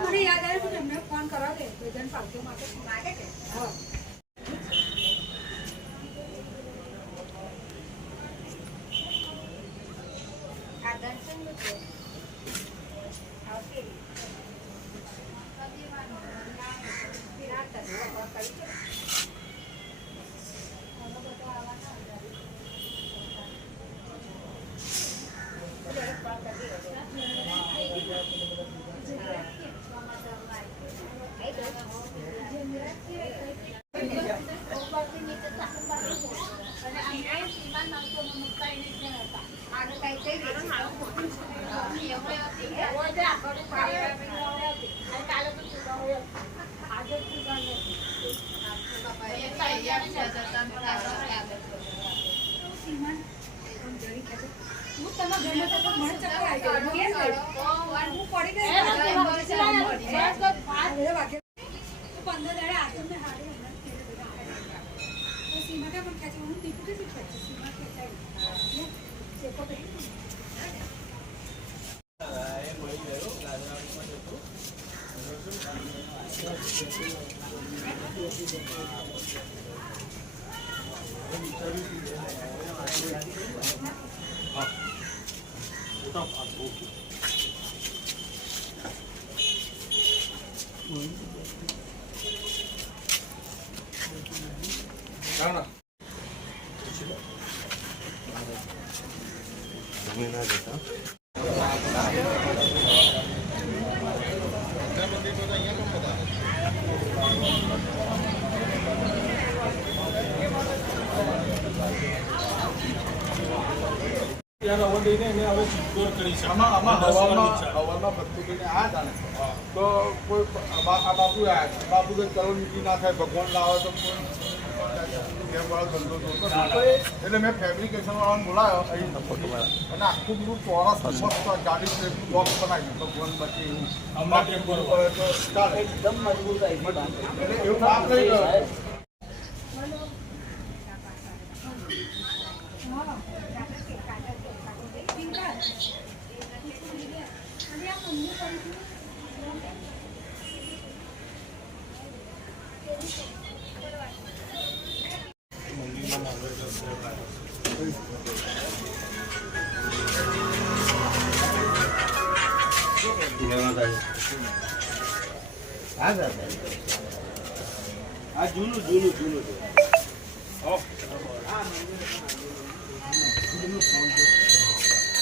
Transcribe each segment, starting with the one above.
મને યાદ આવ્યું કે ફોન કરાવે તો જણ પાવતીઓ માટે હા આ દર્શનનું છે. પાવતી. આગળ કાંઈ થઈ ગયું છે. હું તમારા ઘરમાં તો મને ચક્કર આવી ગયો કેમ? હું પડી ગઈ. તો પંદર દાડે આસમને હારી કરી સીમા કે પણ ખેંચી હું દીકરી કેટલી ખેંચી? સીમા ખેંચાઈ ચેકો પહેરી ત્યાં રવા દઈને એને હવે સિક્યોર કરી છે. આમાં આમાં હવામાં હવામાં ભરતું કરીને આ જાણે ને તો કોઈ આ બાપુ આયા બાપુ કે ચલો નીતિ ના થાય ભગવાન લાવે તો એટલે મેં ફેબ્રિકેશન વાળાને બોલાયો અહીં અને આખું બધું ચોરસ મસ્ત ગાડી બોક્સ બનાવી ભગવાન બચી એવું. એકદમ મજબૂત એવું કામ. આ જૂનું જૂનું જૂનું છે.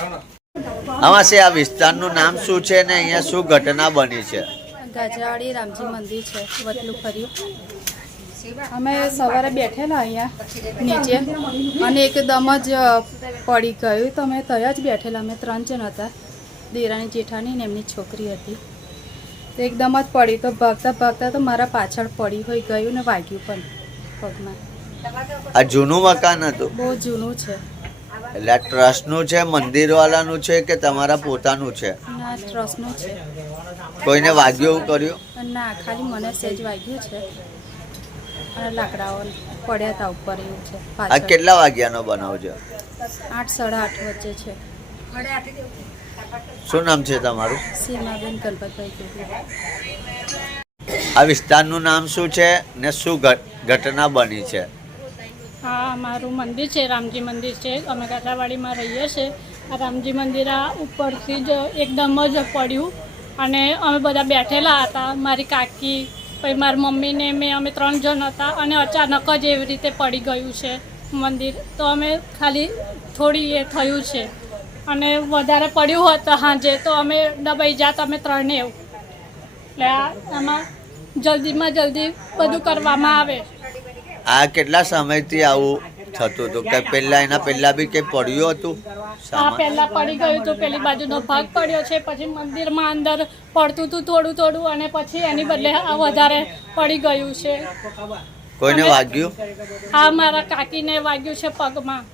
આમાં આ વિસ્તારનું નામ શું છે ને અહીંયા શું ઘટના બની છે? ગાજરાવાડી રામજી મંદિર છે વટલું ફર્યું. અમે સવારે બેઠેલા અહીંયા નીચે અને એકદમ જ પડી ગયું. તો અમે ત્યાં જ બેઠેલા. અમે ત્રણ જણ હતા. દેરાણી જેઠાણી ને એમની છોકરી હતી. તો એકદમ જ પડી. તો ભાગતા ભાગતા તો મારા પાછળ પડી હોય ગયું ને વાગ્યું પણ પગમાં. આ જૂનું મકાન હતું? બહુ જૂનું છે. એટલે આ ટ્રસ્ટનું છે મંદિરવાળાનું છે કે તમારા પોતાનું છે? ના ટ્રસ્ટનું છે. કોઈને વાગ્યું એવું કર્યું? ના ખાલી મને સેજ વાગ્યું છે. અને લાકડાઓ પડ્યા હતા ઉપર એવું છે આ કેટલા વાગ્યાનો બનાવ છે? આઠ સાડા આઠ વચ્ચે છે. વડે આથી દેવું શું નામ છે તમારું? સીમાબેન ગણપતભાઈ આ વિસ્તારનું નામ શું છે ને શું ઘટના બની છે? હા અમારું મંદિર છે, રામજી મંદિર છે. અમે કાંઠાવાડીમાં રહીએ છીએ. આ રામજી મંદિર આ ઉપરથી જ એકદમ જ પડ્યું. અને અમે બધા બેઠેલા હતા. મારી કાકી, પછી મારી મમ્મીને મેં, અમે ત્રણ જણ હતા અને અચાનક જ એવી રીતે પડી ગયું છે મંદિર. તો અમે ખાલી થોડી એ થયું છે. અને વધારે પડ્યું હોત સાંજે તો અમે દબાઈ જાત અમે ત્રણે એવું એટલે આમાં જલ્દીમાં જલ્દી બધું કરવામાં આવે. આ કેટલા સમયથી આવું થતું હતું? કે પહેલા એના પહેલા બી કે પડ્યું હતું? આ સામાન પહેલા પડી ગયું હતું. પેલી બાજુનો ભાગ પડ્યો છે પછી મંદિરમાં અંદર પડતું હતું થોડું થોડું અને પછી એની બદલે આ વધારે પડી ગયું છે. કોઈને વાગ્યું? હા મારા કાકીને વાગ્યું છે પગમાં.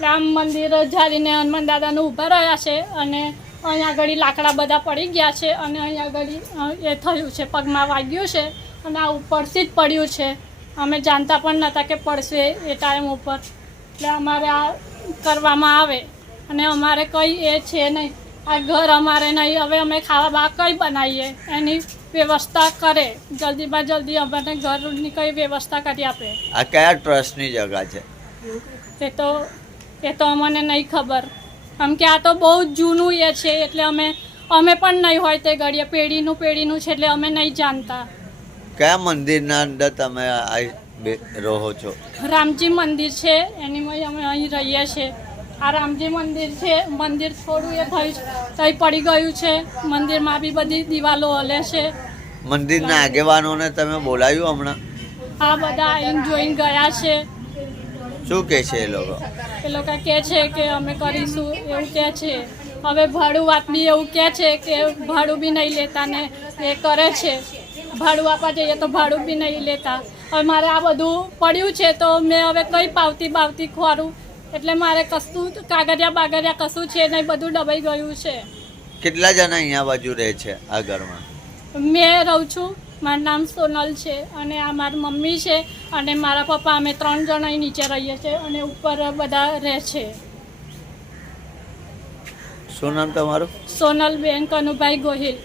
રામ મંદિર જાળીને હનુમાન દાદાનું ઊભા રહ્યા છે અને અહીંયા આગળ લાકડા બધા પડી ગયા છે અને અહીંયા આગળ એ થયું છે પગમાં વાગ્યું છે અને આ ઉપરથી જ પડ્યું છે. અમે જાણતા પણ નહોતા કે પડશે એ ટાઈમ ઉપર. એટલે અમારે આ કરવામાં આવે. અને અમારે કંઈ એ છે નહીં. આ ઘર અમારે નહીં. હવે અમે ખાવા બા કંઈ બનાવીએ? એની વ્યવસ્થા કરે. જલ્દીમાં જલ્દી અમને ઘરની કંઈ વ્યવસ્થા કરી આપે. આ કયા ટ્રસ્ટની જગા છે? તે તો એ તો અમને નહીં ખબર. કેમ કે આ તો બહુ જૂનું એ છે. એટલે અમે અમે પણ નહીં હોય તે ઘડીએ. પેઢીનું પેઢીનું છે એટલે અમે નહીં જાણતા. કયા મંદિરના અંદર તમે રહો છો? રામજી મંદિર છે એની અમે અહીં રહીએ છીએ. આ રામજી મંદિર છે મંદિર થોડું એ થયું છે તઈ પડી ગયું છે. મંદિરમાં બી બધી દિવાલો હલે છે. મંદિરના આગેવાનોને તમે બોલાવ્યું હમણાં? આ બધા આઈને જોઈને ગયા છે. શું કહે છે એ લોકો? એ લોકો કહે છે કે અમે કરીશું એવું કહે છે. હવે ભાડું વાત બી એવું કહે છે કે ભાડું બી નહીં લેતા ને એ કરે છે. ભાડું આપવા જઈએ તો ભાડું બી નહીં લેતા. હવે મારે આ બધું પડ્યું છે તો મેં હવે કઈ પાવતી બાવતી ખોરું. એટલે મારે કશું કાગરિયા બાગરિયા કશું છે નહીં બધું ડબાઈ ગયું છે. કેટલા જણા અહીંયા બાજુ રહે છે આ ઘરમાં? મેં રહું છું. મારું નામ સોનલ છે અને આ મારી મમ્મી છે અને મારા પપ્પા અમે ત્રણ જણા નીચે રહીએ છીએ અને ઉપર બધા રહે છે. શું નામ તમારું? સોનલ બેન કનુભાઈ ગોહિલ.